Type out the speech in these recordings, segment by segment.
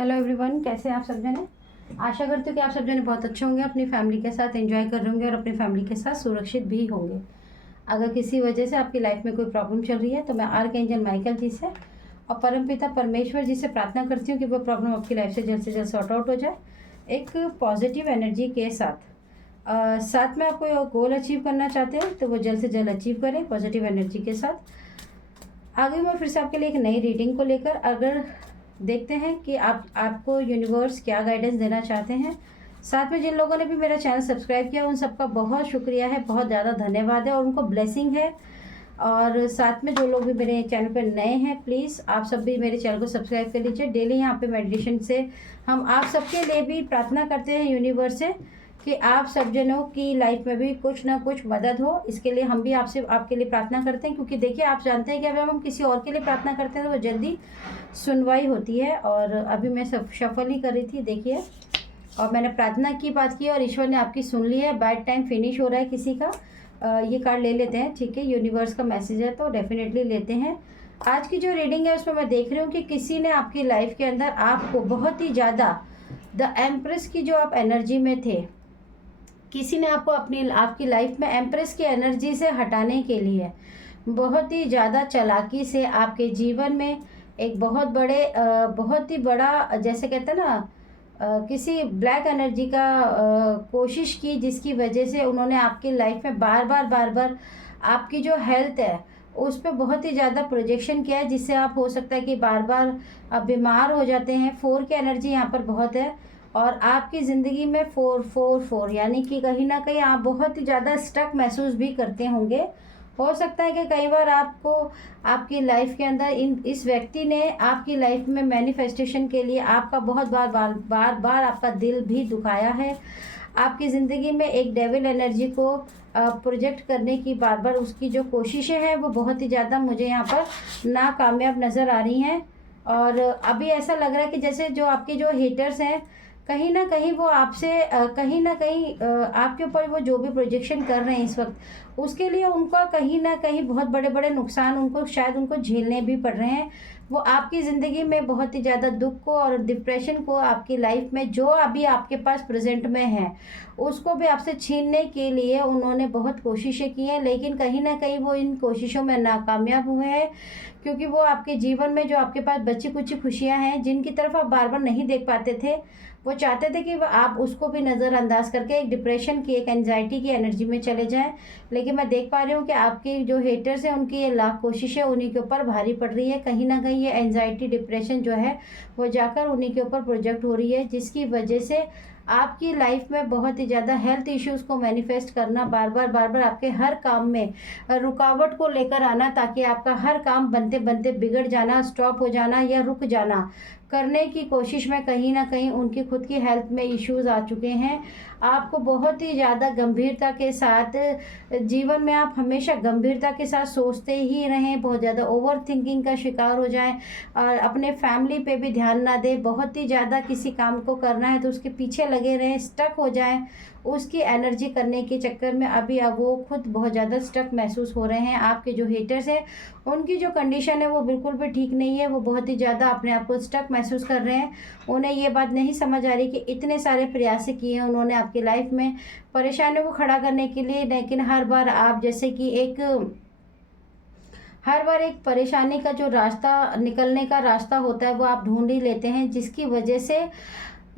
Hello everyone, कैसे हैं आप सब जने। आशा करती हूँ कि आप सब जने बहुत अच्छे होंगे, अपनी फैमिली के साथ एंजॉय कर रहे होंगे और अपनी फैमिली के साथ सुरक्षित भी होंगे। अगर किसी वजह से आपकी लाइफ में कोई प्रॉब्लम चल रही है तो मैं आर्कएंजल माइकल जी से और परमपिता परमेश्वर जी से प्रार्थना करती हूँ कि वो प्रॉब्लम आपकी लाइफ से जल्द सॉर्ट आउट हो जाए एक पॉजिटिव एनर्जी के साथ। साथ में आप कोई गोल अचीव करना चाहते हैं तो वो जल्द से जल्द अचीव करें पॉजिटिव एनर्जी के साथ। आगे मैं फिर से आपके लिए एक नई रीडिंग को लेकर अगर देखते हैं कि आपको यूनिवर्स क्या गाइडेंस देना चाहते हैं। साथ में जिन लोगों ने भी मेरा चैनल सब्सक्राइब किया उन सबका बहुत शुक्रिया है, बहुत ज़्यादा धन्यवाद है और उनको ब्लेसिंग है। और साथ में जो लोग भी मेरे चैनल पर नए हैं, प्लीज़ आप सब भी मेरे चैनल को सब्सक्राइब कर लीजिए। डेली यहाँ पे मेडिटेशन से हम आप सबके लिए भी प्रार्थना करते हैं यूनिवर्स से कि आप सब जनों की लाइफ में भी कुछ ना कुछ मदद हो। इसके लिए हम भी आपसे आपके लिए प्रार्थना करते हैं, क्योंकि देखिए आप जानते हैं कि अगर हम किसी और के लिए प्रार्थना करते हैं तो वो जल्दी सुनवाई होती है। और अभी मैं सब शफल ही कर रही थी, देखिए, और मैंने प्रार्थना की बात की और ईश्वर ने आपकी सुन ली है। बैड टाइम फिनिश हो रहा है किसी का, ये कार्ड ले लेते हैं, ठीक है। यूनिवर्स का मैसेज है तो डेफिनेटली लेते हैं। आज की जो रीडिंग है उसमें मैं देख रही हूँ कि किसी ने आपकी लाइफ के अंदर आपको बहुत ही ज़्यादा द एम्प्रेस की जो आप एनर्जी में थे, किसी ने आपको आपकी लाइफ में एम्प्रेस की एनर्जी से हटाने के लिए बहुत ही ज़्यादा चालाकी से आपके जीवन में एक बहुत ही बड़ा, जैसे कहते हैं ना, किसी ब्लैक एनर्जी का कोशिश की, जिसकी वजह से उन्होंने आपकी लाइफ में बार बार आपकी जो हेल्थ है उस पर बहुत ही ज़्यादा प्रोजेक्शन किया है, जिससे आप हो सकता है कि बार बार आप बीमार हो जाते हैं। 4 की एनर्जी यहाँ पर बहुत है और आपकी ज़िंदगी में 4 यानी कि कहीं ना कहीं आप बहुत ही ज़्यादा स्टक महसूस भी करते होंगे। हो सकता है कि कई बार आपको आपकी लाइफ के अंदर इस व्यक्ति ने आपकी लाइफ में मैनिफेस्टेशन के लिए आपका बहुत बार आपका दिल भी दुखाया है। आपकी ज़िंदगी में एक डेविल एनर्जी को प्रोजेक्ट करने की बार उसकी जो कोशिशें हैं वो बहुत ही ज़्यादा मुझे यहाँ पर नाकामयाब नज़र आ रही हैं। और अभी ऐसा लग रहा है कि जैसे जो आपके जो हेटर्स हैं, कहीं ना कहीं वो आपसे कहीं ना कहीं आपके ऊपर वो जो भी प्रोजेक्शन कर रहे हैं इस वक्त, उसके लिए उनका कहीं ना कहीं बहुत बड़े नुकसान उनको झेलने भी पड़ रहे हैं। वो आपकी ज़िंदगी में बहुत ही ज़्यादा दुख को और डिप्रेशन को आपकी लाइफ में जो अभी आपके पास प्रेजेंट में है उसको भी आपसे छीनने के लिए उन्होंने बहुत कोशिशें की हैं, लेकिन कहीं ना कहीं वो इन कोशिशों में नाकामयाब हुए हैं। क्योंकि वो आपके जीवन में जो आपके पास बची कुछ खुशियाँ हैं जिनकी तरफ आप बार नहीं देख पाते थे, वो चाहते थे कि आप उसको भी नज़रअंदाज करके एक डिप्रेशन की, एक एंजाइटी की एनर्जी में चले जाएं। लेकिन मैं देख पा रही हूँ कि आपके जो हेटर्स हैं उनकी ये लाख कोशिशें उन्हीं के ऊपर भारी पड़ रही है। कहीं ना कहीं ये एंजाइटी डिप्रेशन जो है वो जाकर उन्हीं के ऊपर प्रोजेक्ट हो रही है, जिसकी वजह से आपकी लाइफ में बहुत ही ज़्यादा हेल्थ इश्यूज़ को मैनिफेस्ट करना, बार बार आपके हर काम में रुकावट को लेकर आना, ताकि आपका हर काम बनते बनते बिगड़ जाना, स्टॉप हो जाना या रुक जाना करने की कोशिश में कहीं ना कहीं उनकी खुद की हेल्थ में इश्यूज आ चुके हैं। आपको बहुत ही ज़्यादा गंभीरता के साथ जीवन में आप हमेशा गंभीरता के साथ सोचते ही रहें, बहुत ज़्यादा ओवर थिंकिंग का शिकार हो जाएं और अपने फैमिली पे भी ध्यान ना दें। बहुत ही ज़्यादा किसी काम को करना है तो उसके पीछे लगे रहें, स्टक हो जाएं उसकी एनर्जी करने के चक्कर में। अभी अब वो खुद बहुत ज़्यादा स्टक महसूस हो रहे हैं। आपके जो हेटर्स हैं उनकी जो कंडीशन है वो बिल्कुल भी ठीक नहीं है, वो बहुत ही ज़्यादा अपने आप को स्टक महसूस कर रहे हैं। उन्हें ये बात नहीं समझ आ रही कि इतने सारे प्रयास किए हैं उन्होंने आपकी लाइफ में परेशानियों को खड़ा करने के लिए, लेकिन हर बार आप जैसे कि हर बार एक परेशानी का जो रास्ता, निकलने का रास्ता होता है वो आप ढूंढ ही लेते हैं, जिसकी वजह से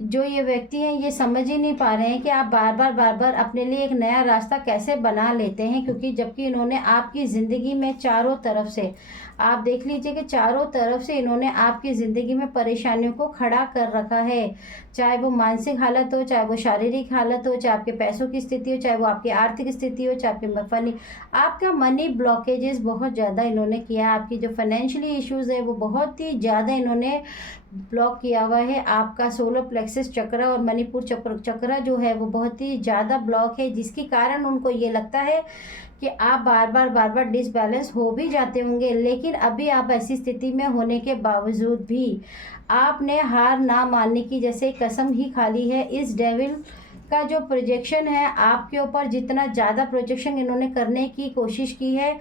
जो ये व्यक्ति हैं ये समझ ही नहीं पा रहे हैं कि आप बार बार अपने लिए एक नया रास्ता कैसे बना लेते हैं। क्योंकि जबकि इन्होंने आपकी ज़िंदगी में चारों तरफ से, आप देख लीजिए कि चारों तरफ से इन्होंने आपकी ज़िंदगी में परेशानियों को खड़ा कर रखा है, चाहे वो मानसिक हालत हो, चाहे वो शारीरिक हालत हो, चाहे आपके पैसों की स्थिति हो, चाहे वो आपकी आर्थिक स्थिति हो, चाहे आपके आपका मनी ब्लॉकेजेस बहुत ज़्यादा इन्होंने किया है। आपकी जो फाइनेंशियली इश्यूज़ है वो बहुत ही ज़्यादा इन्होंने ब्लॉक किया हुआ है। आपका सोलर प्लेक्सस चक्र और मणिपुर चक्र जो है वो बहुत ही ज़्यादा ब्लॉक है, जिसके कारण उनको ये लगता है कि आप बार बार डिसबैलेंस हो भी जाते होंगे। लेकिन अभी आप ऐसी स्थिति में होने के बावजूद भी आपने हार ना मानने की जैसे कसम ही खा ली है। इस डेविल का जो प्रोजेक्शन है आपके ऊपर, जितना ज़्यादा प्रोजेक्शन इन्होंने करने की कोशिश की है,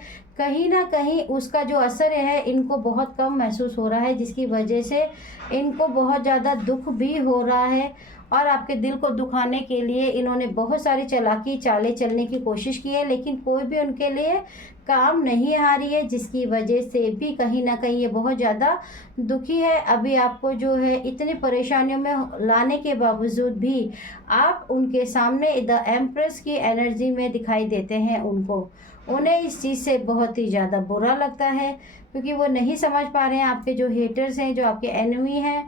कहीं ना कहीं उसका जो असर है इनको बहुत कम महसूस हो रहा है, जिसकी वजह से इनको बहुत ज़्यादा दुख भी हो रहा है। और आपके दिल को दुखाने के लिए इन्होंने बहुत सारी चालाकी चालें चलने की कोशिश की है, लेकिन कोई भी उनके लिए काम नहीं आ रही है, जिसकी वजह से भी कहीं ना कहीं ये बहुत ज़्यादा दुखी है। अभी आपको जो है इतनी परेशानियों में लाने के बावजूद भी आप उनके सामने द एम्प्रेस की एनर्जी में दिखाई देते हैं। उन्हें इस चीज़ से बहुत ही ज़्यादा बुरा लगता है, क्योंकि वो नहीं समझ पा रहे हैं, आपके जो हेटर्स हैं, जो आपके एनिमी हैं,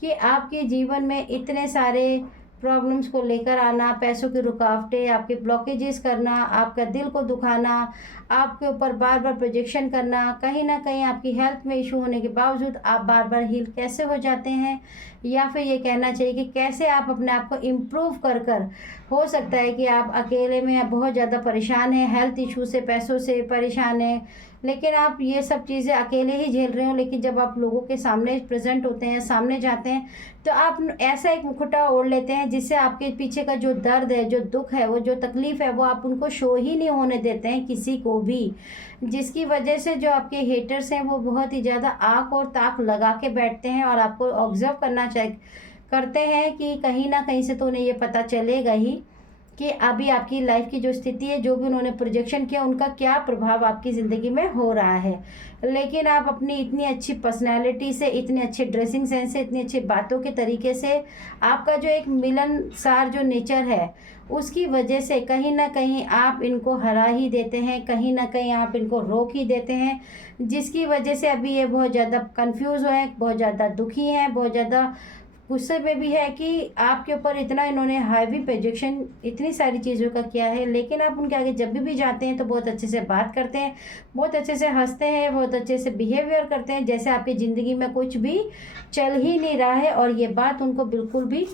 कि आपके जीवन में इतने सारे प्रॉब्लम्स को लेकर आना, पैसों की रुकावटें, आपके ब्लॉकेजेस करना, आपका दिल को दुखाना, आपके ऊपर बार बार प्रोजेक्शन करना, कहीं ना कहीं आपकी हेल्थ में इशू होने के बावजूद आप बार बार हील कैसे हो जाते हैं, या फिर ये कहना चाहिए कि कैसे आप अपने आप को इम्प्रूव कर हो सकता है कि आप अकेले में बहुत ज़्यादा परेशान हैं, हेल्थ इशू से, पैसों से परेशान हैं, लेकिन आप ये सब चीज़ें अकेले ही झेल रहे हो। लेकिन जब आप लोगों के सामने प्रेजेंट होते हैं, सामने जाते हैं, तो आप ऐसा एक मुखौटा ओढ़ लेते हैं जिससे आपके पीछे का जो दर्द है, जो दुख है, वो जो तकलीफ़ है, वो आप उनको शो ही नहीं होने देते हैं किसी को भी, जिसकी वजह से जो आपके हेटर्स हैं वो बहुत ही ज़्यादा आँख और ताक लगा के बैठते हैं और आपको ऑब्जर्व करते हैं कि कहीं ना कहीं से तो उन्हें ये पता चलेगा ही कि अभी आपकी लाइफ की जो स्थिति है, जो भी उन्होंने प्रोजेक्शन किया, उनका क्या प्रभाव आपकी ज़िंदगी में हो रहा है। लेकिन आप अपनी इतनी अच्छी पर्सनैलिटी से, इतने अच्छे ड्रेसिंग सेंस से, इतनी अच्छी बातों के तरीके से, आपका जो एक मिलनसार जो नेचर है, उसकी वजह से कहीं ना कहीं आप इनको हरा ही देते हैं, कहीं ना कहीं आप इनको रोक ही देते हैं, जिसकी वजह से अभी ये बहुत ज़्यादा कन्फ्यूज़ हैं, बहुत ज़्यादा दुखी हैं, बहुत ज़्यादा गुस्से में भी है कि आपके ऊपर इतना इन्होंने हाईवी प्रोजेक्शन इतनी सारी चीज़ों का किया है। लेकिन आप उनके आगे जब भी जाते हैं तो बहुत अच्छे से बात करते हैं, बहुत अच्छे से हंसते हैं, बहुत अच्छे से बिहेवियर करते हैं, जैसे आपकी ज़िंदगी में कुछ भी चल ही नहीं रहा है। और ये बात उनको बिल्कुल भी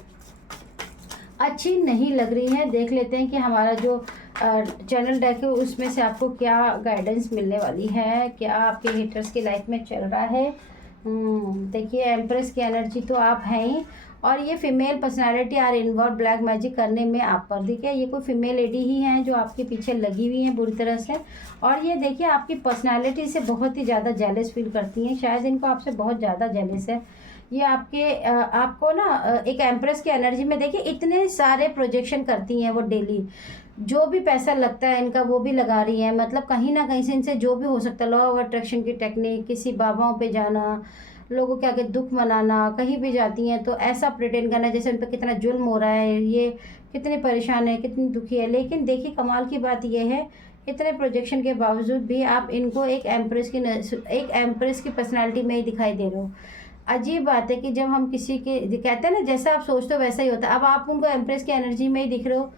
अच्छी नहीं लग रही है। देख लेते हैं कि हमारा जो चैनल डेक है उसमें से आपको क्या गाइडेंस मिलने वाली है, क्या आपके हेटर्स की लाइफ में चल रहा है। देखिए, एम्प्रेस की एनर्जी तो आप हैं ही, और ये female personality are involve black magic करने में आप पर। देखिए, ये कोई फीमेल लेडी ही हैं जो आपके पीछे लगी हुई हैं बुरी तरह से, और ये देखिए आपकी पर्सनालिटी से बहुत ही ज़्यादा जेलस फील करती हैं। शायद इनको आपसे बहुत ज़्यादा जेलस है। ये आपको ना एक एम्प्रेस की एनर्जी में देखिए इतने सारे प्रोजेक्शन करती हैं वो डेली, जो भी पैसा लगता है इनका वो भी लगा रही हैं। मतलब कहीं ना कहीं से इनसे जो भी हो सकता है, लॉ ऑफ अट्रैक्शन की टेक्निक, किसी बाबाओं पे जाना, लोगों के आगे दुख मनाना, कहीं भी जाती हैं तो ऐसा प्रिटेंड करना जैसे उन पर कितना जुल्म हो रहा है, ये कितनी परेशान है, कितनी दुखी है। लेकिन देखिए, कमाल की बात यह है, इतने प्रोजेक्शन के बावजूद भी आप इनको एक एम्प्रेस की पर्सनैलिटी में ही दिखाई दे रहे हो। अजीब बात है कि जब हम किसी के कहते हैं ना, जैसा आप सोचते हो वैसा ही होता है। अब आप उनको एम्प्रेस की एनर्जी में ही दिख रहे हो,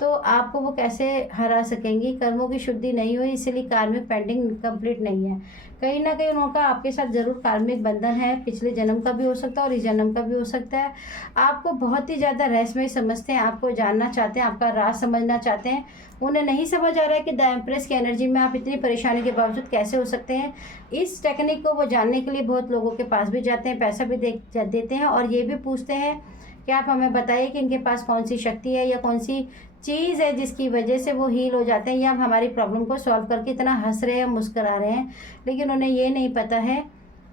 तो आपको वो कैसे हरा सकेंगी। कर्मों की शुद्धि नहीं हुई, इसलिए कार्मिक पेंडिंग कंप्लीट नहीं है। कहीं ना कहीं उनका आपके साथ ज़रूर कार्मिक बंधन है, पिछले जन्म का भी हो सकता है और इस जन्म का भी हो सकता है। आपको बहुत ही ज़्यादा रहस्यमय समझते हैं, आपको जानना चाहते हैं, आपका राज समझना चाहते हैं। उन्हें नहीं समझ आ रहा है कि द एम्प्रेस की एनर्जी में आप इतनी परेशानी के बावजूद कैसे हो सकते हैं। इस टेक्निक को वो जानने के लिए बहुत लोगों के पास भी जाते हैं, पैसा भी देते हैं, और ये भी पूछते हैं कि आप हमें बताइए कि इनके पास कौन सी शक्ति है या कौन सी चीज़ है जिसकी वजह से वो हील हो जाते हैं, या हमारी प्रॉब्लम को सॉल्व करके इतना हंस रहे हैं, मुस्करा रहे हैं। लेकिन उन्हें ये नहीं पता है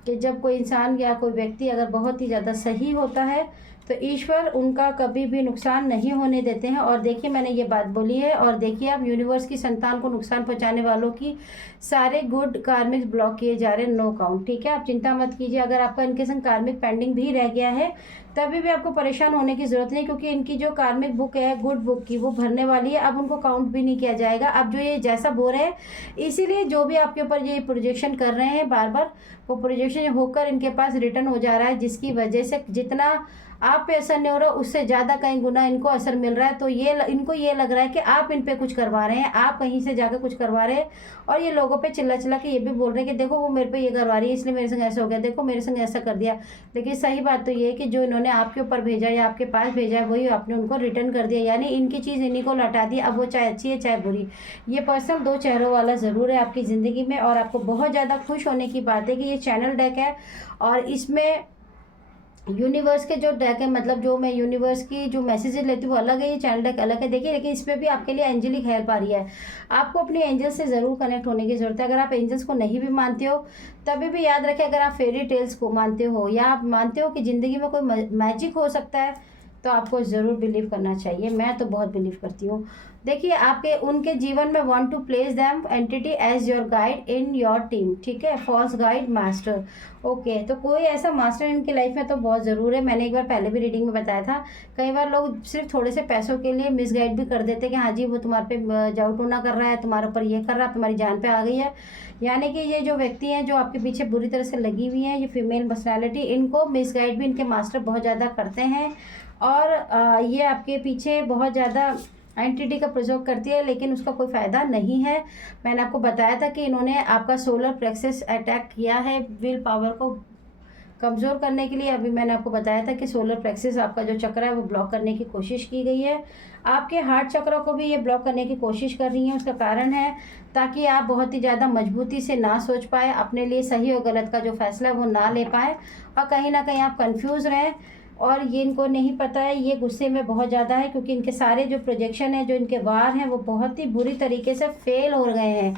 कि जब कोई इंसान या कोई व्यक्ति अगर बहुत ही ज़्यादा सही होता है तो ईश्वर उनका कभी भी नुकसान नहीं होने देते हैं। और देखिए, मैंने ये बात बोली है, और देखिए आप यूनिवर्स की संतान को नुकसान पहुंचाने वालों की सारे गुड कार्मिक ब्लॉक किए जा रहे हैं, नो काउंट। ठीक है, आप चिंता मत कीजिए। अगर आपका इनके संग कार्मिक पेंडिंग भी रह गया है तभी भी आपको परेशान होने की ज़रूरत नहीं, क्योंकि इनकी जो कार्मिक बुक है गुड बुक की, वो भरने वाली है। अब उनको काउंट भी नहीं किया जाएगा। अब जो ये जैसा बोल रहे हैं, इसीलिए जो भी आपके ऊपर ये प्रोजेक्शन कर रहे हैं बार बार, वो प्रोजेक्शन होकर इनके पास रिटर्न हो जा रहा है, जिसकी वजह से जितना आप पे असर नहीं हो रहा, उससे ज़्यादा कहीं गुना इनको असर मिल रहा है। तो इनको ये लग रहा है कि आप इन पे कुछ करवा रहे हैं, आप कहीं से जाकर कुछ करवा रहे हैं, और ये लोगों पे चिल्ला चिल्ला के ये भी बोल रहे हैं कि देखो वो मेरे पे ये करवा रही है, इसलिए मेरे संग ऐसा हो गया, देखो मेरे संग ऐसा कर दिया। लेकिन सही बात तो ये है कि जो इन्होंने आपके ऊपर भेजा या आपके पास भेजा है, वही आपने उनको रिटर्न कर दिया, यानी इनकी चीज़ इन्हीं को लौटा दी। अब वो चाहे अच्छी है चाहे बुरी। ये पर्सन दो चेहरों वाला ज़रूर है आपकी ज़िंदगी में, और आपको बहुत ज़्यादा खुश होने की बात है कि ये चैनल डेक है, और इसमें यूनिवर्स के जो डेक है, मतलब जो मैं यूनिवर्स की जो मैसेजेस लेती हूँ वो अलग है, ये चैनल डेक अलग है। देखिए, लेकिन इसमें भी आपके लिए एंजलिक हेल्प आ रही है। आपको अपने एंजल्स से ज़रूर कनेक्ट होने की ज़रूरत है। अगर आप एंजल्स को नहीं भी मानते हो तभी भी याद रखें, अगर आप फेरी टेल्स को मानते हो या आप मानते हो कि ज़िंदगी में कोई मैजिक हो सकता है तो आपको ज़रूर बिलीव करना चाहिए। मैं तो बहुत बिलीव करती हूँ। देखिए, आपके उनके जीवन में want to place them entity as your guide in your team, ठीक है, फॉल्स गाइड मास्टर। ओके, तो कोई ऐसा मास्टर इनकी लाइफ में तो बहुत ज़रूर है। मैंने एक बार पहले भी रीडिंग में बताया था, कई बार लोग सिर्फ थोड़े से पैसों के लिए मिसगाइड भी कर देते हैं कि हाँ जी वो तुम्हारे पे जाऊ टोना कर रहा है, तुम्हारे ऊपर ये कर रहा है, तुम्हारी जान पे आ गई है। यानी कि ये जो व्यक्ति हैं जो आपके पीछे बुरी तरह से लगी हुई हैं, ये फीमेल पर्सनैलिटी, इनको मिसगाइड भी इनके मास्टर बहुत ज़्यादा करते हैं। और ये आपके पीछे बहुत ज़्यादा एंटिटी का प्रयोग करती है, लेकिन उसका कोई फ़ायदा नहीं है। मैंने आपको बताया था कि इन्होंने आपका सोलर प्लेक्सस अटैक किया है विल पावर को कमज़ोर करने के लिए। अभी मैंने आपको बताया था कि सोलर प्लेक्सस आपका जो चक्र है वो ब्लॉक करने की कोशिश की गई है। आपके हार्ट चक्र को भी ये ब्लॉक करने की कोशिश कर रही हैं। उसका कारण है ताकि आप बहुत ही ज़्यादा मजबूती से ना सोच पाए, अपने लिए सही और गलत का जो फैसला है वो ना ले पाएँ, और कहीं ना कहीं आप कंफ्यूज रहें। और ये इनको नहीं पता है, ये गुस्से में बहुत ज़्यादा है, क्योंकि इनके सारे जो प्रोजेक्शन है, जो इनके वार हैं, वो बहुत ही बुरी तरीके से फेल हो गए हैं।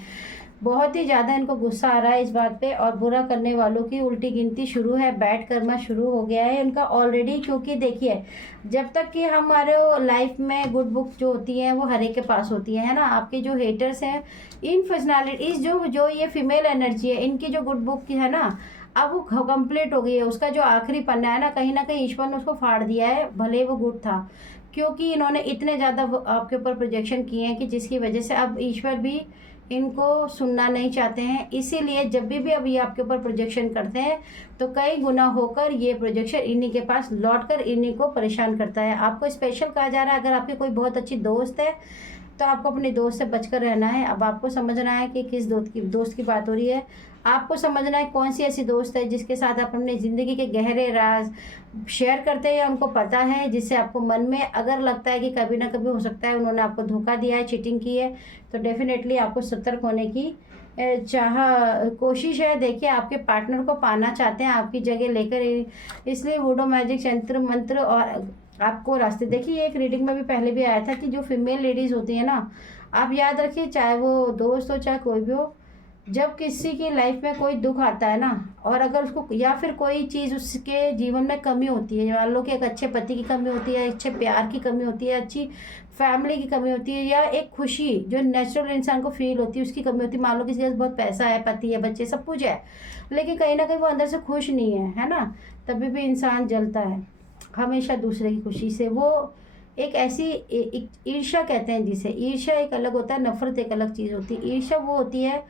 बहुत ही ज़्यादा इनको गुस्सा आ रहा है इस बात पे, और बुरा करने वालों की उल्टी गिनती शुरू है, बैड कर्मा शुरू हो गया है इनका ऑलरेडी। क्योंकि देखिए, जब तक कि हमारे लाइफ में गुड बुक जो होती हैं वो हर एक के पास होती है ना। आपके जो हेटर्स हैं, इन पर्सनालिटीज़ जो जो ये फीमेल एनर्जी है, इनकी जो गुड बुक की है ना, अब वो कंप्लीट हो गई है। उसका जो आखिरी पन्ना है ना, कहीं ना कहीं ईश्वर ने उसको फाड़ दिया है, भले वो गुड था, क्योंकि इन्होंने इतने ज़्यादा आपके ऊपर प्रोजेक्शन किए हैं कि जिसकी वजह से अब ईश्वर भी इनको सुनना नहीं चाहते हैं। इसीलिए जब भी अब ये आपके ऊपर प्रोजेक्शन करते हैं तो कई गुना होकर ये प्रोजेक्शन इन्हीं के पास लौट कर इन्हीं को परेशान करता है। आपको स्पेशल कहा जा रहा है। अगर आपकी कोई बहुत अच्छी दोस्त है तो आपको अपने दोस्त से बचकर रहना है। अब आपको समझना है कि किस दोस्त की बात हो रही है। आपको समझना है कौन सी ऐसी दोस्त है जिसके साथ आप अपनी ज़िंदगी के गहरे राज शेयर करते हैं, या उनको पता है, जिससे आपको मन में अगर लगता है कि कभी ना कभी हो सकता है उन्होंने आपको धोखा दिया है, चीटिंग की है, तो डेफिनेटली आपको सतर्क होने की कोशिश है। देखिए, आपके पार्टनर को पाना चाहते हैं आपकी जगह लेकर, इसलिए वुडो मैजिक यंत्र मंत्र और आपको रास्ते। देखिए, एक रीडिंग में भी पहले भी आया था कि जो फीमेल लेडीज़ होती है ना, आप याद रखिए, चाहे वो दोस्त हो चाहे कोई भी हो, जब किसी की लाइफ में कोई दुख आता है ना, और अगर उसको या फिर कोई चीज़ उसके जीवन में कमी होती है, मान लो कि एक अच्छे पति की कमी होती है, अच्छे प्यार की कमी होती है, अच्छी फैमिली की कमी होती है, या एक खुशी जो नेचुरल इंसान को फील होती है उसकी कमी होती है। मान लो किसी के पास बहुत पैसा है, पति है, बच्चे, सब कुछ है, लेकिन कहीं ना कहीं वो अंदर से खुश नहीं है ना, तभी भी इंसान जलता है हमेशा दूसरे की खुशी से। वो एक ऐसी ईर्ष्या कहते हैं जिसे, ईर्ष्या एक अलग होता है, नफरत एक अलग चीज़ होती है। ईर्ष्या वो होती है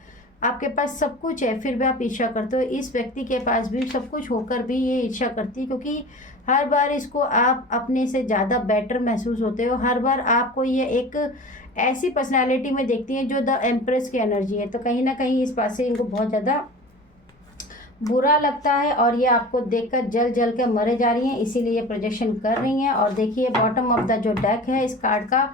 आपके पास सब कुछ है फिर भी आप ईर्ष्या करते हो। इस व्यक्ति के पास भी सब कुछ होकर भी ये ईर्ष्या करती है, क्योंकि हर बार इसको आप अपने से ज़्यादा बेटर महसूस होते हो। हर बार आपको ये एक ऐसी पर्सनालिटी में देखती हैं जो द एम्प्रेस की एनर्जी है, तो कहीं ना कहीं इस बात से इनको बहुत ज़्यादा बुरा लगता है, और ये आपको देखकर जल जल के मरे जा रही हैं, इसीलिए ये प्रोजेक्शन कर रही हैं। और देखिए, बॉटम ऑफ द जो डेक है इस कार्ड का,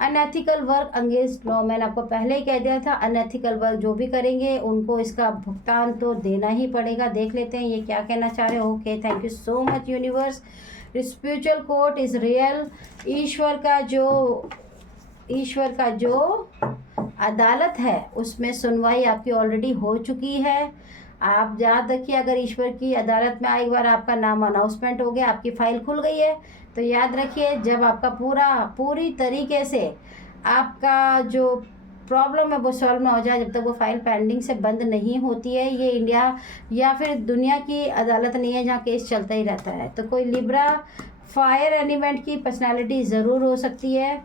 अनएथिकल वर्क अगेंस्ट लॉ। मैंने आपको पहले ही कह दिया था, अनएथिकल वर्क जो भी करेंगे उनको इसका भुगतान तो देना ही पड़ेगा। देख लेते हैं ये क्या कहना चाह रहे हैं। Okay, thank you so much universe. Spiritual court is real. ईश्वर का जो अदालत है उसमें सुनवाई आपकी ऑलरेडी हो चुकी है। आप याद रखिए, अगर ईश्वर की अदालत में एक बार आपका नाम अनाउंसमेंट हो गया, आपकी फ़ाइल खुल गई है, तो याद रखिए जब आपका पूरी तरीके से आपका जो प्रॉब्लम है वो सॉल्व ना हो जाए, जब तक वो फाइल पेंडिंग से बंद नहीं होती है। ये इंडिया या फिर दुनिया की अदालत नहीं है जहाँ केस चलता ही रहता है। तो कोई लिब्रा फायर एलिमेंट की पर्सनालिटी ज़रूर हो सकती है,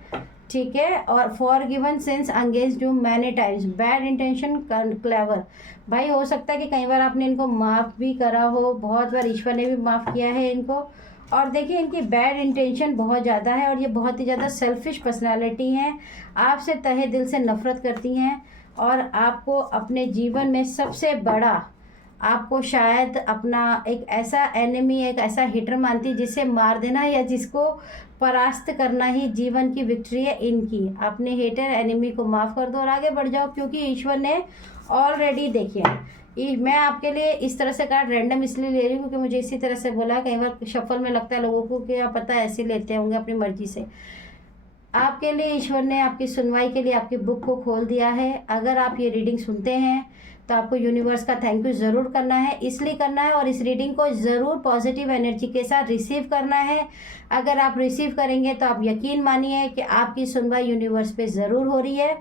ठीक है। और for given sense against do many times, bad intention clever. भाई हो सकता है कि कई बार आपने इनको माफ़ भी करा हो, बहुत बार ईश्वर ने भी माफ़ किया है इनको। और देखिए, इनकी बैड इंटेंशन बहुत ज़्यादा है, और ये बहुत ही ज़्यादा सेल्फिश पर्सनालिटी हैं, आपसे तहे दिल से नफ़रत करती हैं, और आपको अपने जीवन में सबसे बड़ा, आपको शायद अपना एक ऐसा एनिमी, एक ऐसा हिटर मानती जिसे मार देना या जिसको परास्त करना ही जीवन की विक्ट्री है इनकी। अपने हेटर एनिमी को माफ़ कर दो और आगे बढ़ जाओ, क्योंकि ईश्वर ने ऑलरेडी देखिए मैं आपके लिए इस तरह से कार्ड रैंडम इसलिए ले रही हूँ क्योंकि मुझे इसी तरह से बोला। कई बार शफल में लगता है लोगों को कि आप पता है ऐसे लेते होंगे अपनी मर्जी से। आपके लिए ईश्वर ने आपकी सुनवाई के लिए आपकी बुक को खोल दिया है। अगर आप ये रीडिंग सुनते हैं तो आपको यूनिवर्स का थैंक यू ज़रूर करना है, इसलिए करना है, और इस रीडिंग को ज़रूर पॉजिटिव एनर्जी के साथ रिसीव करना है। अगर आप रिसीव करेंगे तो आप यकीन मानिए कि आपकी सुनवाई यूनिवर्स पे ज़रूर हो रही है।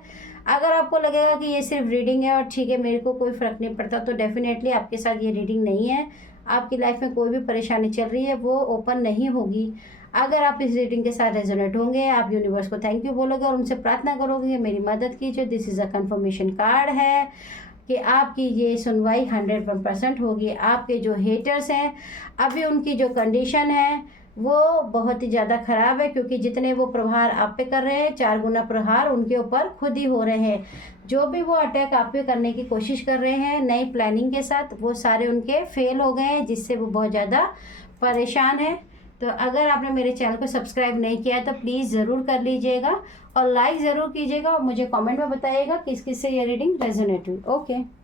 अगर आपको लगेगा कि ये सिर्फ रीडिंग है और ठीक है मेरे को कोई फ़र्क नहीं पड़ता, तो डेफिनेटली आपके साथ ये रीडिंग नहीं है। आपकी लाइफ में कोई भी परेशानी चल रही है वो ओपन नहीं होगी। अगर आप इस रीडिंग के साथ रेजोनेट होंगे, आप यूनिवर्स को थैंक यू बोलोगे और उनसे प्रार्थना करोगे कि मेरी मदद कीजिए। This is a confirmation card है कि आपकी ये सुनवाई 100% होगी। आपके जो हेटर्स हैं अभी उनकी जो कंडीशन है वो बहुत ही ज़्यादा ख़राब है, क्योंकि जितने वो प्रहार आप पे कर रहे हैं 4 गुना प्रहार उनके ऊपर खुद ही हो रहे हैं। जो भी वो अटैक आप पे करने की कोशिश कर रहे हैं नई प्लानिंग के साथ, वो सारे उनके फेल हो गए हैं, जिससे वो बहुत ज़्यादा परेशान है। तो अगर आपने मेरे चैनल को सब्सक्राइब नहीं किया है तो प्लीज़ ज़रूर कर लीजिएगा और लाइक ज़रूर कीजिएगा और मुझे कमेंट में बताइएगा किस किस से ये रीडिंग रेजोनेट हुई। ओके।